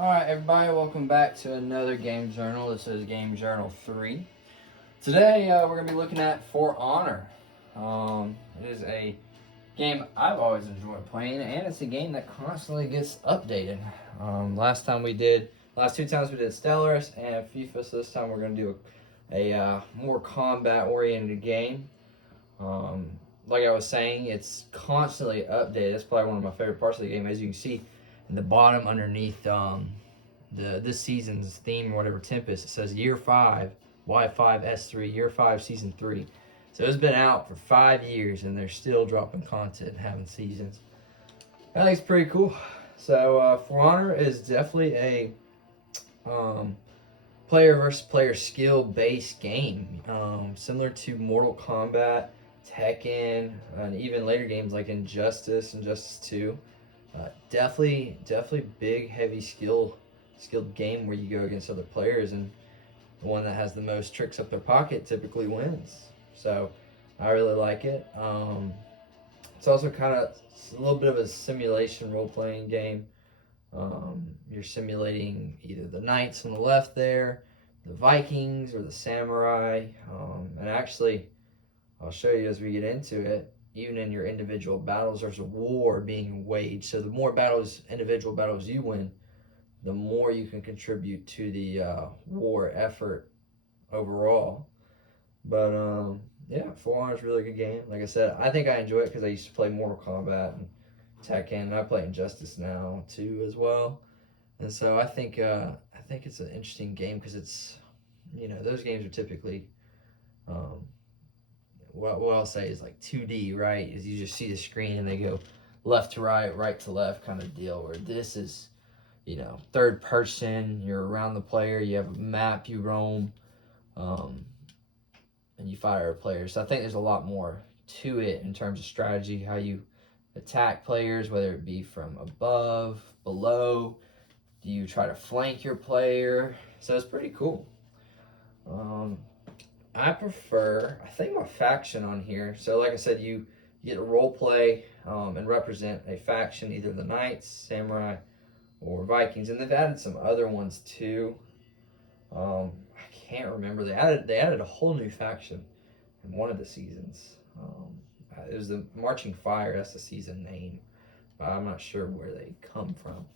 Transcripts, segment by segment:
Alright, everybody, welcome back to another Game Journal. This is Game Journal 3. Today, we're going to be looking at For Honor. It is a game I've always enjoyed playing, and it's a game that constantly gets updated. Last two times we did Stellaris and FIFA, so this time we're going to do a more combat-oriented game. Like I was saying, it's constantly updated. That's probably one of my favorite parts of the game. As you can see, in the bottom underneath this season's theme or whatever, Tempest, it says Year 5, Y5S3, Year 5, Season 3. So it's been out for 5 years and they're still dropping content and having seasons. I think it's pretty cool. So For Honor is definitely a player versus player skill based game, similar to Mortal Kombat, Tekken, and even later games like Injustice 2. Definitely big, heavy skilled game where you go against other players, and the one that has the most tricks up their pocket typically wins. So I really like it. It's also kind of a little bit of a simulation role-playing game. You're simulating either the knights on the left there, the Vikings, or the samurai. And actually, I'll show you as we get into it. Even in your individual battles, there's a war being waged. So the more individual battles you win, the more you can contribute to the war effort overall. But yeah, For Honor is a really good game. Like I said, I think I enjoy it because I used to play Mortal Kombat and Tekken, and I play Injustice now too as well. And so I think it's an interesting game because it's, those games are typically what I'll say is like 2D, right? Is you just see the screen and they go left to right, right to left kind of deal. Where this is, third person. You're around the player. You have a map. You roam, and you fire a player. So I think there's a lot more to it in terms of strategy, how you attack players, whether it be from above, below. Do you try to flank your player? So it's pretty cool. I think my faction on here. So like I said, you get to role play and represent a faction, either the Knights, Samurai, or Vikings. And they've added some other ones too. I can't remember. They added a whole new faction in one of the seasons. It was the Marching Fire. That's the season name. I'm not sure where they come from.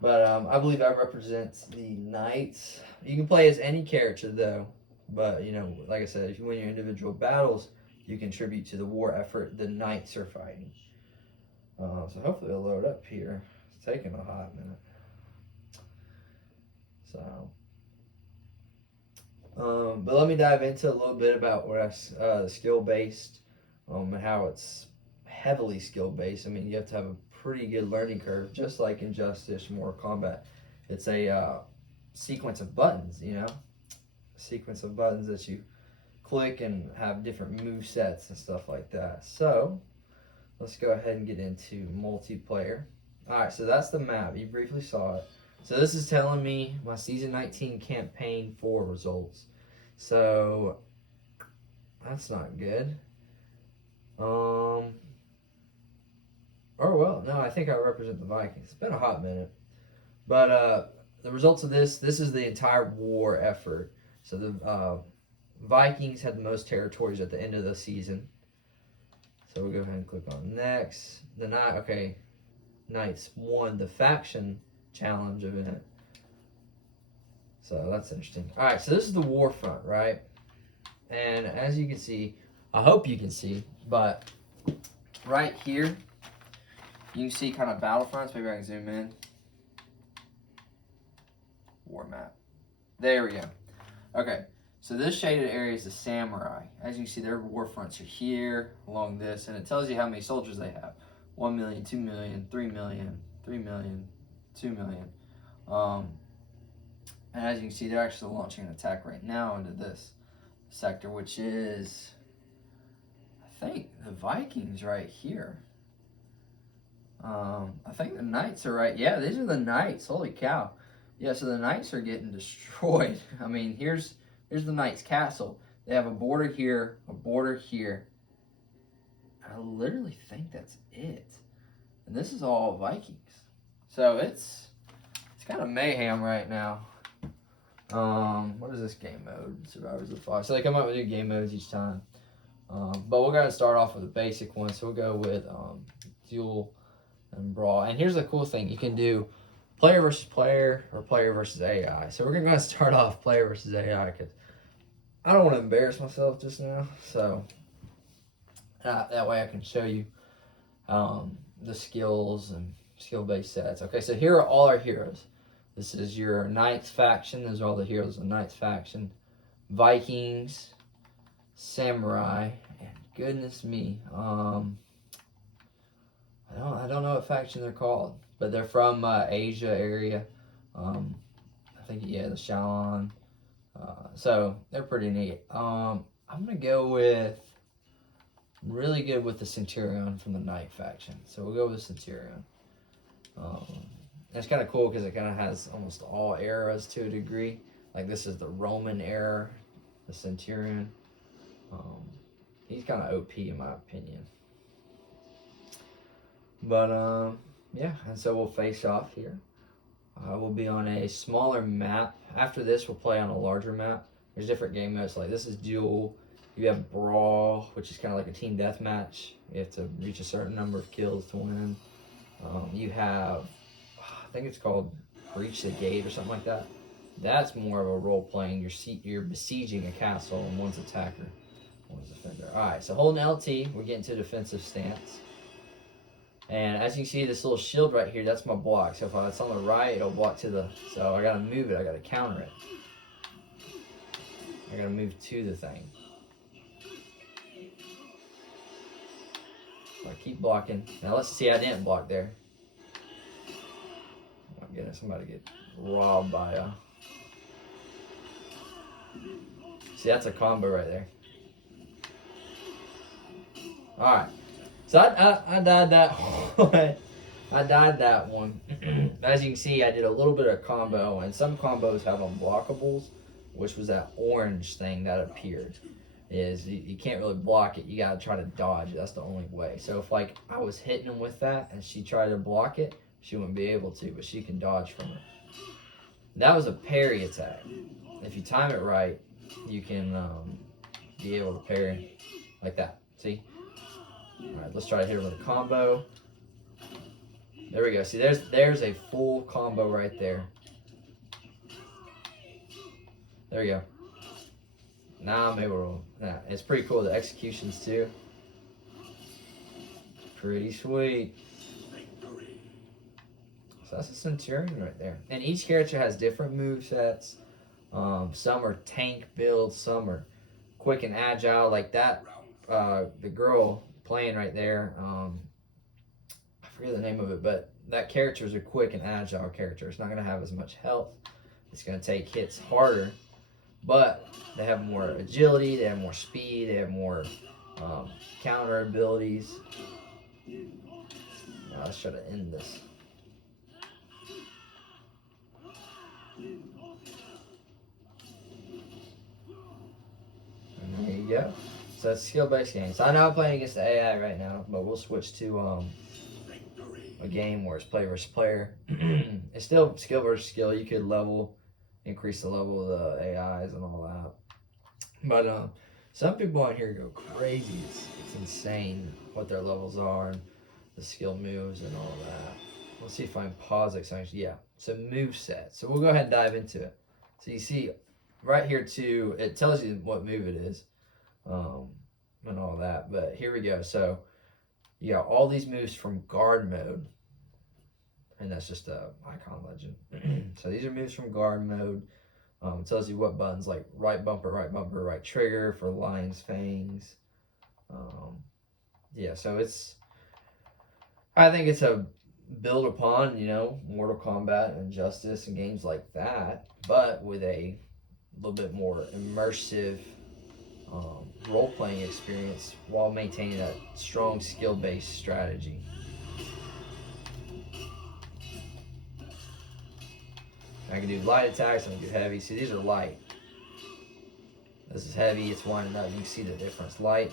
But I believe I represent the Knights. You can play as any character though. But, like I said, if you win your individual battles, you contribute to the war effort the Knights are fighting. So hopefully it'll load up here. It's taking a hot minute. So, but let me dive into a little bit about what the skill-based and how it's heavily skill-based. I mean, you have to have a pretty good learning curve, just like Injustice, Mortal Kombat. It's a sequence of buttons, sequence of buttons that you click and have different move sets and stuff like that. So let's go ahead and get into multiplayer. Alright, so that's the map. You briefly saw it. So this is telling me my season 19 campaign 4 results. So that's not good. Oh well, no, I think I represent the Vikings. It's been a hot minute. But the results of this is the entire war effort. So the Vikings had the most territories at the end of the season. So we'll go ahead and click on next. Knights won the faction challenge event. So that's interesting. All right, so this is the war front, right? And as you can see, I hope you can see, but right here, you can see kind of battlefronts. Maybe I can zoom in. War map. There we go. Okay, so this shaded area is the samurai. As you can see, their war fronts are here along this, and it tells you how many soldiers they have. 1 million, 2 million, 3 million, 3 million, 2 million. And as you can see, they're actually launching an attack right now into this sector, which is, I think, the Vikings right here. I think the Knights are right. Yeah, these are the Knights. Holy cow. Yeah, so the Knights are getting destroyed. I mean, here's the Knights' castle. They have a border here, a border here. I literally think that's it. And this is all Vikings. So it's kind of mayhem right now. What is this game mode? Survivors of the Fox. So they come up with new game modes each time. But we're gonna start off with a basic one. So we'll go with duel and brawl. And here's the cool thing: you can do player versus player or player versus AI. So we're gonna start off player versus AI because I don't want to embarrass myself just now. So that way I can show you the skills and skill-based sets. Okay, so here are all our heroes. This is your Knights faction. Those are all the heroes of the Knights faction. Vikings, Samurai, and goodness me, I don't know what faction they're called, but they're from Asia area. I think the Shaolin. So they're pretty neat. I'm gonna go with really good with the Centurion from the Knight faction. So we'll go with Centurion. It's kind of cool because it kind of has almost all eras to a degree. Like this is the Roman era, the Centurion. He's kind of OP in my opinion. But yeah, and so we'll face off here. We'll be on a smaller map. After this, we'll play on a larger map. There's different game modes. Like this is duel. You have brawl, which is kind of like a team deathmatch. You have to reach a certain number of kills to win. You have, I think it's called Breach the Gate or something like that. That's more of a role playing. You're besieging a castle and one's attacker, one's defender. All right, so holding LT, we're getting to defensive stance. And as you can see, this little shield right here, that's my block. So if it's on the right, it'll block to the, so I gotta move it, I gotta counter it. I gotta move to the thing. I keep blocking. Now let's see, I didn't block there. Oh my goodness, I'm about to get robbed by a... See, that's a combo right there. Alright. So I died that one. I died that one. As you can see, I did a little bit of combo, and some combos have unblockables, which was that orange thing that appeared. Is you can't really block it, you gotta try to dodge it. That's the only way. So if like I was hitting him with that and she tried to block it, she wouldn't be able to, but she can dodge from it. That was a parry attack. If you time it right, you can be able to parry like that. See? Alright, let's try to hit her with a combo. There we go. See, there's a full combo right there. There we go. Now I'm able to, yeah, it's pretty cool. The executions too. Pretty sweet. So that's a Centurion right there. And each character has different move sets. Some are tank builds, some are quick and agile. Like that, the girl playing right there, I forget the name of it, but that character is a quick and agile character. It's not going to have as much health. It's going to take hits harder. But they have more agility, they have more speed, they have more counter abilities. Now let's try to end this. And there you go. So that's skill-based game. So I know I'm playing against the AI right now, but we'll switch to a game where it's player versus player. It's still skill versus skill. You could increase the level of the AIs and all that. But some people on here go crazy. It's insane what their levels are and the skill moves and all that. Let's see if I can pause it. Yeah, so move set. So we'll go ahead and dive into it. So you see right here too, it tells you what move it is and all that. But here we go. So you got all these moves from guard mode. And that's just a icon legend. So these are moves from guard mode. It tells you what buttons, like right bumper, right trigger for lion's fangs. Yeah, so I think it's a build upon, Mortal Kombat and Injustice and games like that, but with a little bit more immersive role-playing experience while maintaining that strong skill-based strategy. I can do light attacks, I can do heavy. See, these are light. This is heavy, it's winding up. You can see the difference. Light,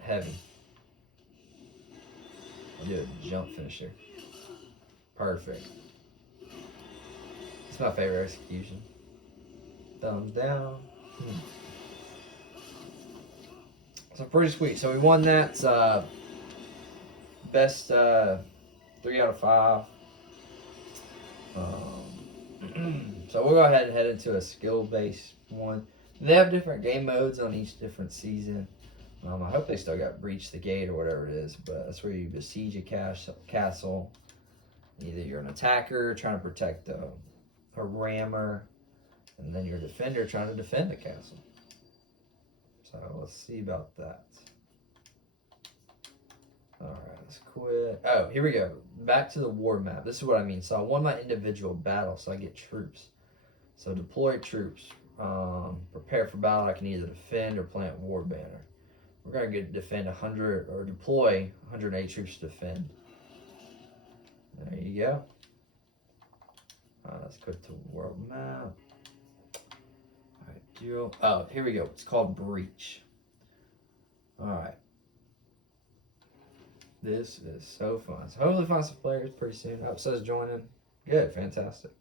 heavy. I'll do a jump finisher. Perfect. my favorite execution. Thumbs down. So pretty sweet. So we won that. Best 3 out of 5. So we'll go ahead and head into a skill-based one. They have different game modes on each different season. I hope they still got Breach the Gate or whatever it is, but that's where you besiege a castle. Either you're an attacker trying to protect a rammer, and then you're a defender trying to defend the castle. So let's see about that. Alright, let's quit. Oh, here we go. Back to the war map. This is what I mean. So I won my individual battle, so I get troops. So deploy troops. Prepare for battle. I can either defend or plant war banner. We're going to defend 100 or deploy 108 troops to defend. There you go. Let's go to world map. Alright, oh, here we go. It's called Breach. Alright. This is so fun. So hopefully find some players pretty soon. Oh, it says joining. Good, fantastic.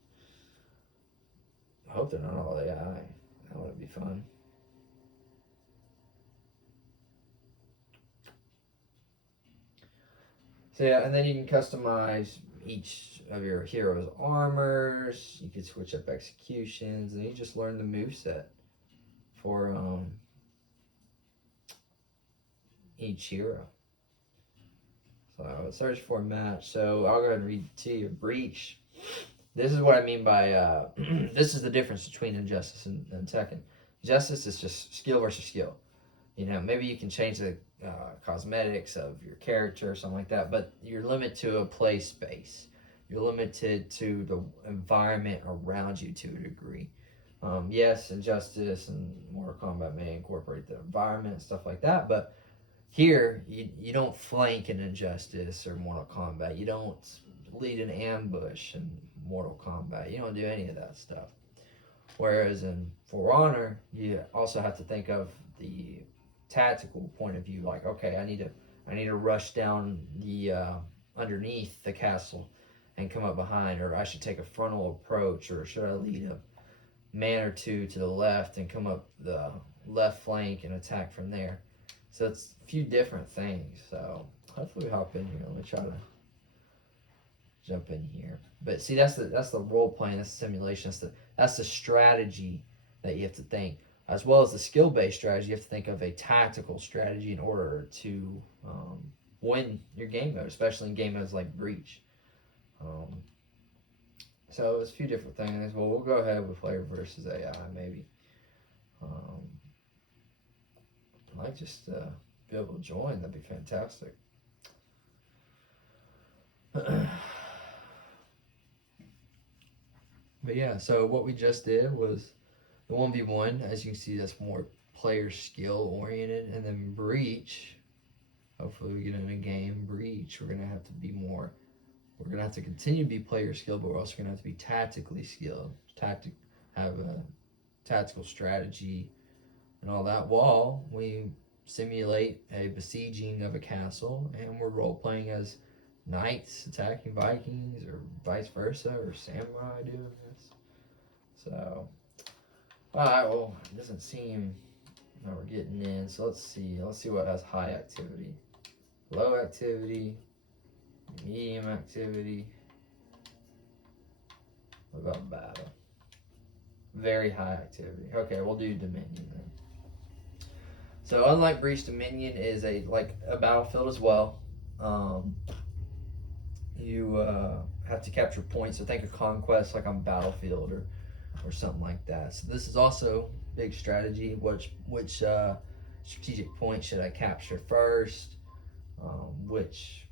I hope they're not all AI. That would be fun. So yeah, and then you can customize each of your heroes' armors. You can switch up executions, and you just learn the moveset for each hero. So search for a match. So I'll go ahead and read to you. Breach. This is what I mean by this is the difference between Injustice and Tekken. Justice is just skill versus skill. You know, maybe you can change the cosmetics of your character or something like that, but you're limited to a play space. You're limited to the environment around you to a degree. Yes, Injustice and Mortal Kombat may incorporate the environment and stuff like that, but here, you don't flank in Injustice or Mortal Kombat. You don't lead an ambush in Mortal Kombat. You don't do any of that stuff. Whereas in For Honor, you also have to think of the tactical point of view. Like, okay, I need to rush down the underneath the castle and come up behind, or I should take a frontal approach, or should I lead a man or two to the left and come up the left flank and attack from there. So it's a few different things. So hopefully we hop in here. Let me try to jump in here. But see, that's the role playing, that's the simulation, that's the strategy that you have to think. As well as the skill based strategy, you have to think of a tactical strategy in order to win your game mode, especially in game modes like Breach. So it's a few different things. Well, we'll go ahead with player versus AI maybe. I might just be able to join. That'd be fantastic. But yeah, so what we just did was the 1v1. As you can see, that's more player skill oriented. And then Breach, hopefully we get in a game. Breach, we're going to have to be more, we're going to have to continue to be player skill, but we're also going to have to be tactically skilled. Have a tactical strategy and all that, while we simulate a besieging of a castle, and we're role-playing as knights attacking Vikings, or vice versa, or samurai doing this. So, alright, well, it doesn't seem that we're getting in, so let's see what has high activity. Low activity, medium activity. What about battle? Very high activity. Okay, we'll do Dominion then. So unlike Breach, Dominion is a battlefield as well. You have to capture points. So think of Conquest like on Battlefield or something like that. So this is also big strategy. Which strategic point should I capture first? Which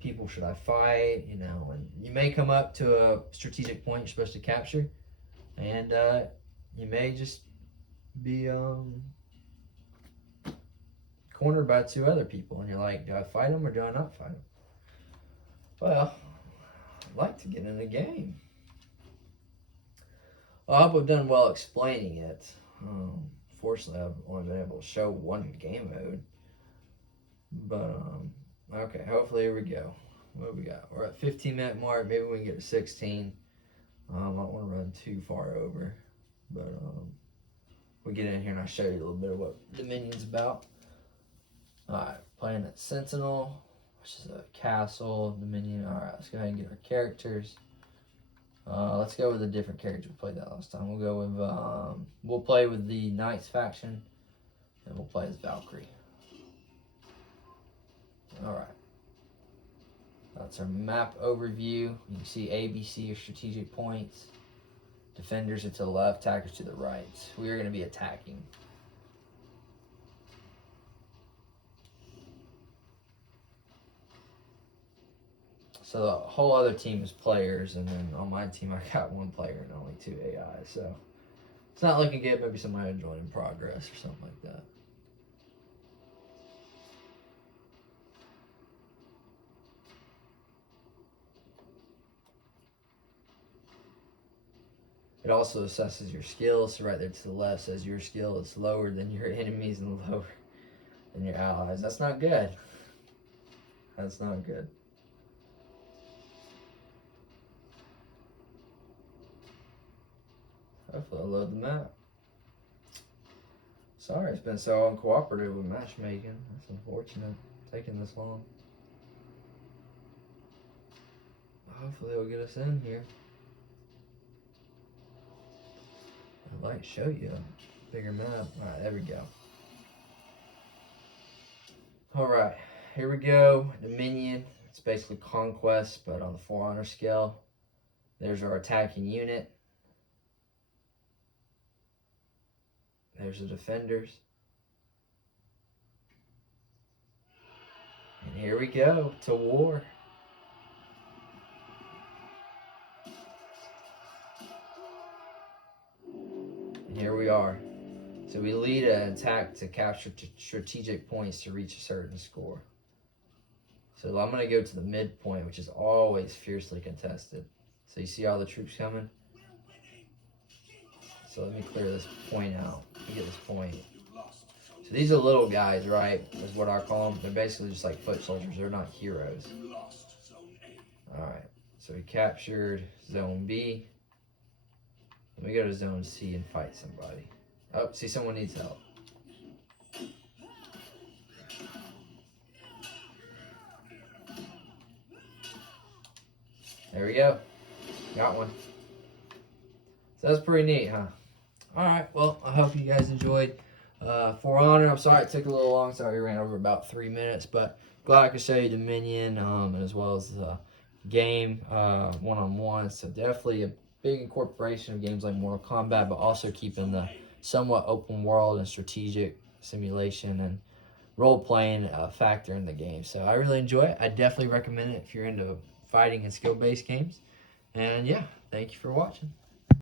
people should I fight? You know, and you may come up to a strategic point you're supposed to capture, and you may just be cornered by 2 other people, and you're like, do I fight them or do I not fight them? Well, I'd like to get in a game. Well, I hope I've done well explaining it. Fortunately, I've only been able to show one game mode. But, okay, hopefully, here we go. What do we got? We're at 15-minute mark. Maybe we can get to 16. I don't want to run too far over, but we'll get in here and I'll show you a little bit of what Dominion's about. Alright, playing at Sentinel, which is a castle, Dominion. Alright, let's go ahead and get our characters. Let's go with a different character we played that last time. We'll go with, we'll play with the Knights faction, and we'll play as Valkyrie. Alright. That's our map overview. You can see ABC or strategic points. Defenders are to the left, attackers to the right. We are going to be attacking. So the whole other team is players, and then on my team I got one player and only 2 AI. So it's not looking good. Maybe somebody will join in progress or something like that. It also assesses your skills. So right there to the left says your skill is lower than your enemies and lower than your allies. That's not good. That's not good. Hopefully I'll load the map. Sorry it's been so uncooperative with matchmaking. That's unfortunate. Taking this long. Hopefully it'll get us in here. I'd like to show you a bigger map. Alright, there we go. Alright, here we go. Dominion. It's basically conquest, but on the For Honor scale. There's our attacking unit. There's the defenders. And here we go to war. And here we are. So we lead an attack to capture strategic points to reach a certain score. So I'm going to go to the midpoint, which is always fiercely contested. So you see all the troops coming? So let me clear this point out. Let me get this point. So these are little guys, right? Is what I call them. They're basically just like foot soldiers. They're not heroes. Alright. So we captured Zone B. Let me go to Zone C and fight somebody. Oh, see, someone needs help. There we go. Got one. So that's pretty neat, huh? Alright, well, I hope you guys enjoyed For Honor. I'm sorry it took a little long. Sorry we ran over about 3 minutes, but glad I could show you Dominion as well as the game one-on-one. So definitely a big incorporation of games like Mortal Kombat, but also keeping the somewhat open world and strategic simulation and role-playing factor in the game. So I really enjoy it. I definitely recommend it if you're into fighting and skill-based games. And yeah, thank you for watching.